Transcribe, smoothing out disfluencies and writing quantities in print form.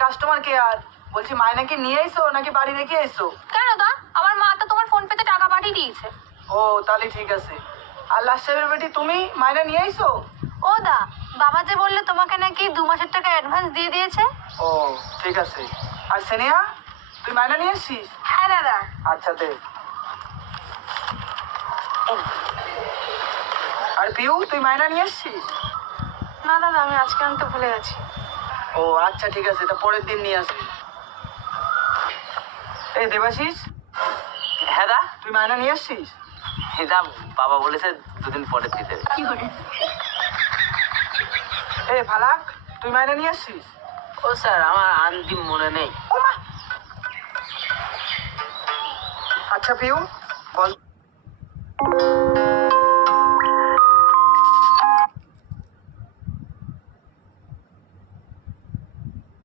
Customer care. বলছি মায়না কি নিয়ে এসো নাকি বাড়ি রেখে এসো? কেন দা, আমার মা তো তোমার ফোন পেতে টাকা পাঠিয়ে দিয়েছে। ও তাহলে ঠিক আছে। আর লাস্ট সাহেবের বেটি তুমি মায়না নিয়ে এসো? ও দা, বাবা যে বললে তোমাকে নাকি 2 মাসের টাকা অ্যাডভান্স দিয়ে দিয়েছে। ও ঠিক আছে। আর সেনিয়া তুই মায়না নিয়ে এসছিস? হ্যাঁ দাদা। আচ্ছা দে। আর পিউ তুই মায়না নিয়ে এসছিস? না দাদা, আমি আজকে আনতে ভুলে গেছি। ও আচ্ছা ঠিক আছে, তা পরের দিন নিয়ে আসবি। এই দেবাশিস, হ্যাঁ দা। তুই মায়না নিয়ে এসছিস? দা বাবা বলেছে 2 দিন পরে দিতে। কি করে? এই ফালাক, তুই মায়না নিয়ে এসছিস? ও স্যার, আমার আনতে মনে নেই। ওমা! আচ্ছা পিউ বল।